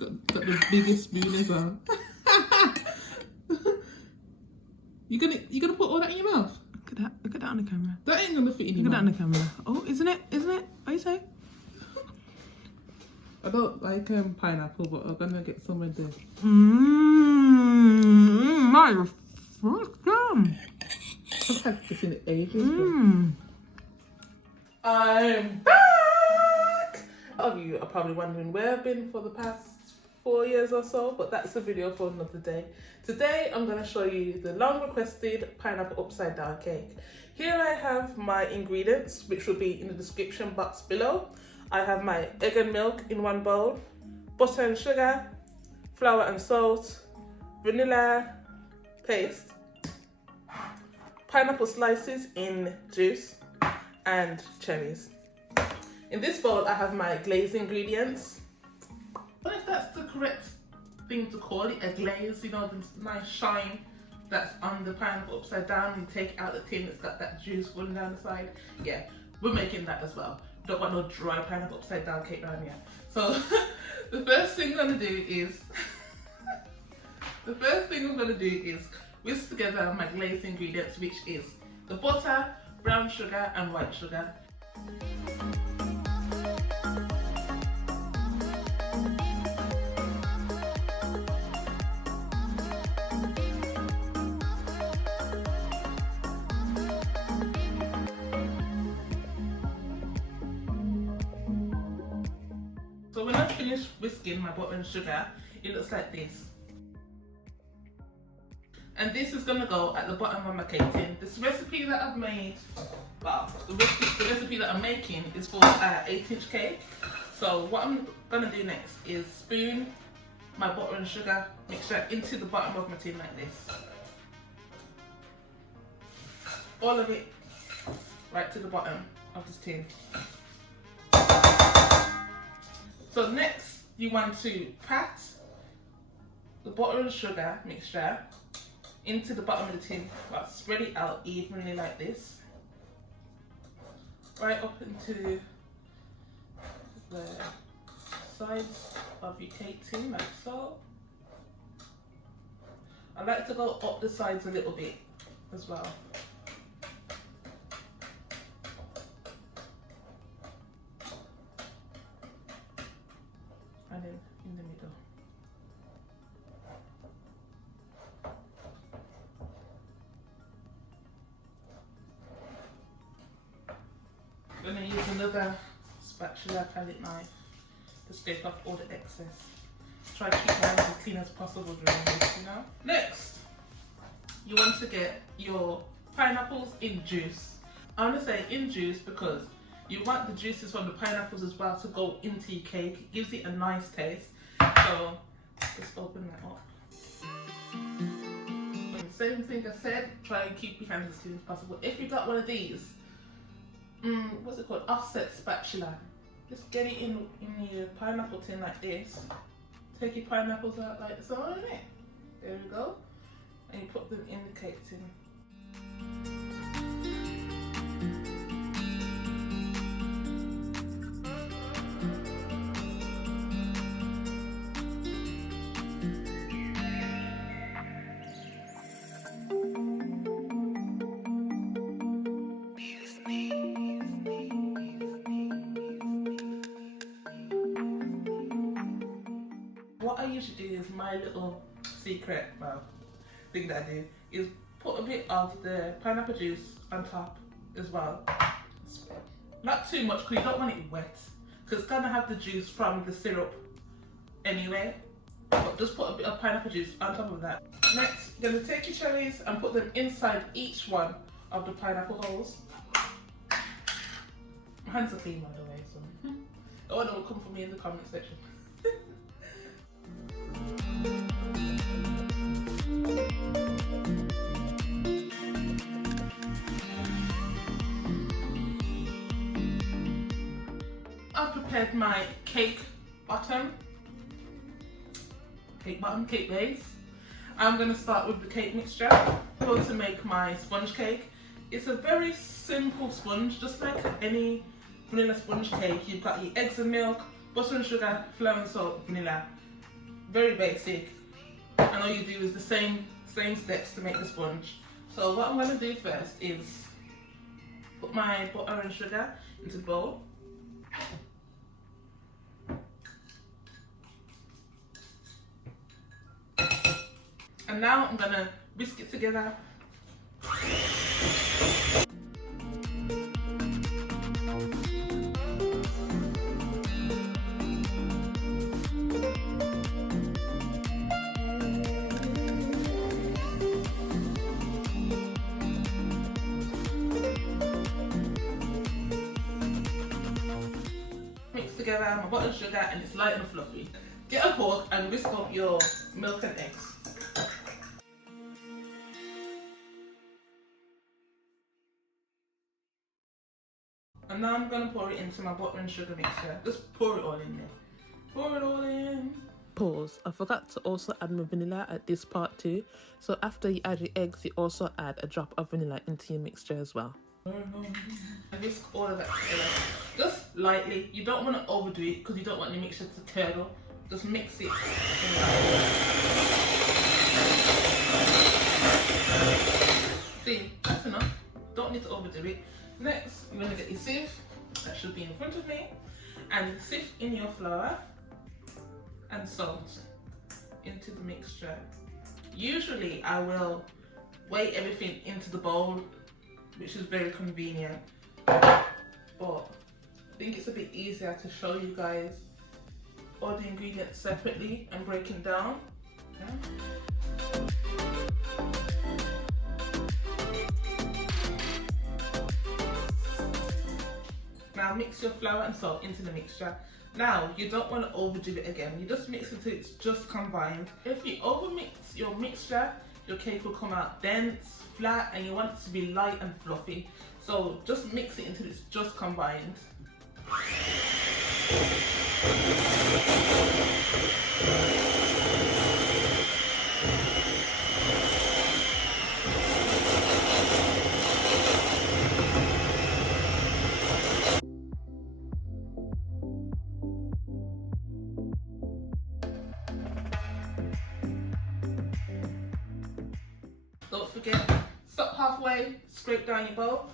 got the biggest spoon as well. You gonna put all that in your mouth? Look at that on the camera. That ain't gonna fit in your Look at mouth. that on the camera. Oh, isn't it? Isn't it? What you say? I don't like pineapple, but I'm gonna get some of this. My fucking. I've had this in ages. I'm back! A lot of you are probably wondering where I've been for the past 4 years or so, but that's a video for another day. Today I'm going to show you the long requested pineapple upside down cake. Here I have my ingredients, which will be in the description box below. I have my egg and milk in one bowl, butter and sugar, flour and salt, vanilla paste, pineapple slices in juice, and cherries. In this bowl I have my glaze ingredients. I don't know if that's the correct thing to call it, a glaze, you know, the nice shine that's on the pineapple upside down. You take out the tin, it's got that juice running down the side. Yeah, we're making that as well. Don't want no dry pineapple upside down cake down here. So the first thing I'm gonna do is whisk together my glazed ingredients, which is the butter, brown sugar and white sugar. So when I finish whisking my butter and sugar, it looks like this. And this is going to go at the bottom of my cake tin. This recipe that I've made, well, the recipe that I'm making is for an 8-inch cake. So what I'm going to do next is spoon my butter and sugar mixture into the bottom of my tin like this. All of it right to the bottom of this tin. So next you want to pat the butter and sugar mixture into the bottom of the tin, but spread it out evenly like this, right up into the sides of your cake tin, like so. I like to go up the sides a little bit as well. And then in the middle. I'm going to use another spatula palette knife to scrape off all the excess. Try to keep my hands as clean as possible during this, you know. Next, you want to get your pineapples in juice. I want to say in juice because you want the juices from the pineapples as well to go into your cake. It gives it a nice taste. So just open that up. And the same thing I said, try and keep your hands as clean as possible. If you got one of these, what's it called, offset spatula, just get it in your pineapple tin like this. Take your pineapples out like so, on it. There we go. And you put them in the cake tin. What I usually do is my little secret, well, thing that I do is put a bit of the pineapple juice on top as well. Not too much because you don't want it wet, because it's going to have the juice from the syrup anyway. But just put a bit of pineapple juice on top of that. Next, you're going to take your cherries and put them inside each one of the pineapple holes. My hands are clean by the way, so I want to come for me in the comment section. I've prepared my cake base. I'm going to start with the cake mixture. I'm going to make my sponge cake. It's a very simple sponge, just like any vanilla sponge cake. You've got your eggs and milk, butter and sugar, flour and salt, vanilla. very basic, and all you do is the same steps to make the sponge. So what I'm going to do first is put my butter and sugar into the bowl. And now I'm going to whisk it together. Mix together my butter and sugar, and it's light and fluffy. Get a fork and whisk up your milk and eggs. And now I'm going to pour it into my butter and sugar mixture. Just pour it all in there. Pour it all in. Pause. I forgot to also add my vanilla at this part too. So after you add your eggs, you also add a drop of vanilla into your mixture as well. And whisk all of that together. Just lightly. You don't want to overdo it because you don't want the mixture to curdle. Just mix it. See, that's enough. Don't need to overdo it. Next, you're going to get your sieve, that should be in front of me, and sift in your flour and salt into the mixture. Usually I will weigh everything into the bowl, which is very convenient, but I think it's a bit easier to show you guys all the ingredients separately and breaking down. Okay. Now mix your flour and salt into the mixture. Now you don't want to overdo it again. You just mix it until it's just combined. If you overmix your mixture, your cake will come out dense, flat, and you want it to be light and fluffy. So just mix it until it's just combined. Don't forget, stop halfway, scrape down your bowl.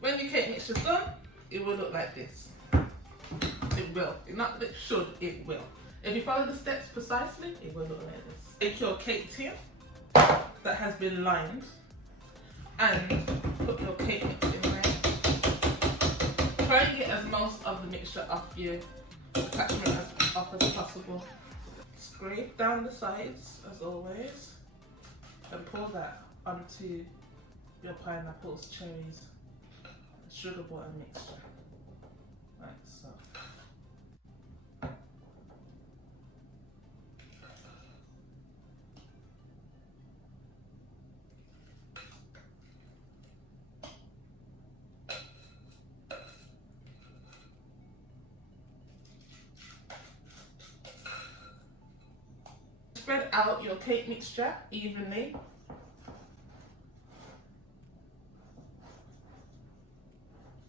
When your cake mixture's done, it will look like this. It will. Not that it should, it will. If you follow the steps precisely, it will look like this. Take your cake tin that has been lined and put your cake mix in there. Try and get as most of the mixture off your attachment as possible. Scrape down the sides as always and pour that onto your pineapples, cherries, sugar butter mixture, like so. Spread out your cake mixture evenly.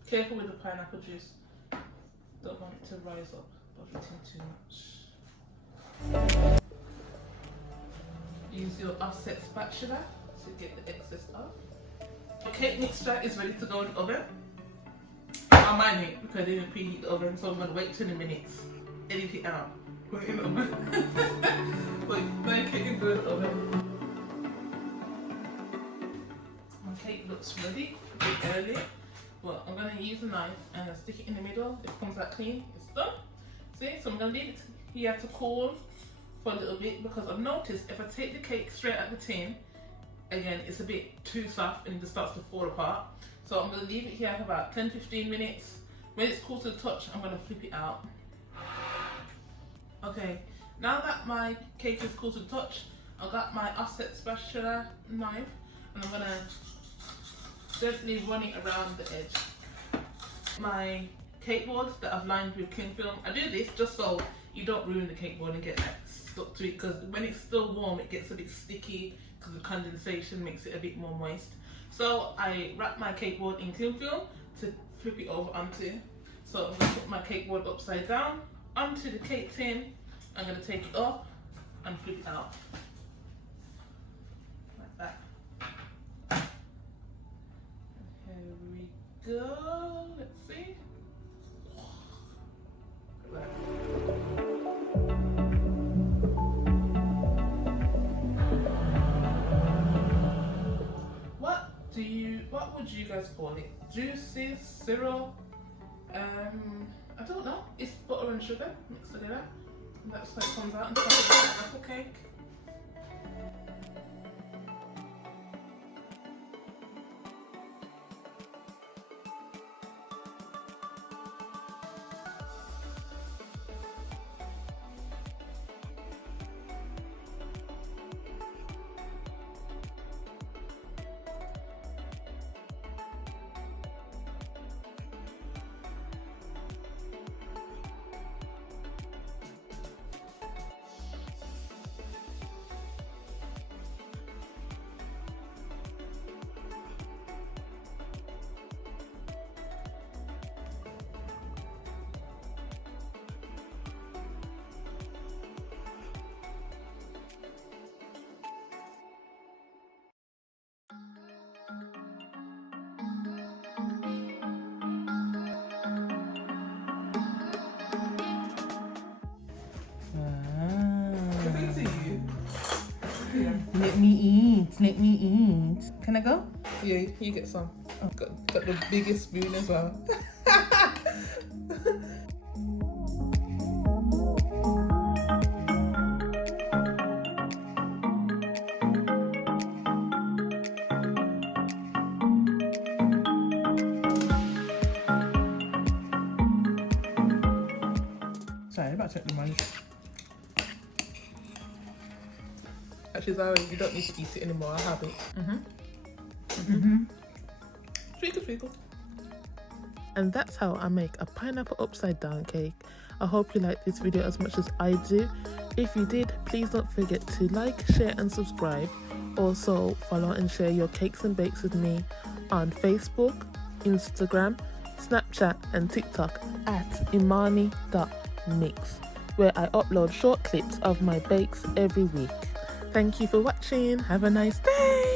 Careful with the pineapple juice. Don't want it to rise up by eating too much. Use your offset spatula to get the excess off. Your cake mixture is ready to go in the oven. I'm minding it because I didn't preheat the oven, so I'm going to wait 20 minutes. Edit it out. Put it in the oven. Put my cake into the oven. My cake looks ready, a bit early. Well, I'm going to use a knife and stick it in the middle. If it comes out clean, it's done. See, so I'm going to leave it here to cool for a little bit because I've noticed if I take the cake straight out the tin, again, it's a bit too soft and it just starts to fall apart. So I'm going to leave it here for about 10-15 minutes. When it's cool to the touch, I'm going to flip it out. Okay, now that my cake is cool to the touch, I've got my offset spatula knife and I'm going to gently run it around the edge. My cake board that I've lined with cling film. I do this just so you don't ruin the cake board and get that stuck to it, because when it's still warm it gets a bit sticky because the condensation makes it a bit more moist. So I wrap my cake board in cling film to flip it over onto. So I'm going to put my cake board upside down onto the cake tin. I'm going to take it up and flip it out like that. Here we go. Let's see. What would you guys call it? Juices, syrup? I don't know. It's butter and sugar mixed together. And that's how it comes out. And it's like an apple cake. Let me eat. Let me eat. Can I go? Yeah, you get some. Got the biggest spoon as well. Sorry, I'm about to check the money. Actually, Zara, you don't need to eat it anymore. I have it. Treacle, treacle. And that's how I make a pineapple upside down cake. I hope you liked this video as much as I do. If you did, please don't forget to like, share and subscribe. Also, follow and share your cakes and bakes with me on Facebook, Instagram, Snapchat and TikTok at imani.mix, where I upload short clips of my bakes every week. Thank you for watching. Have a nice day.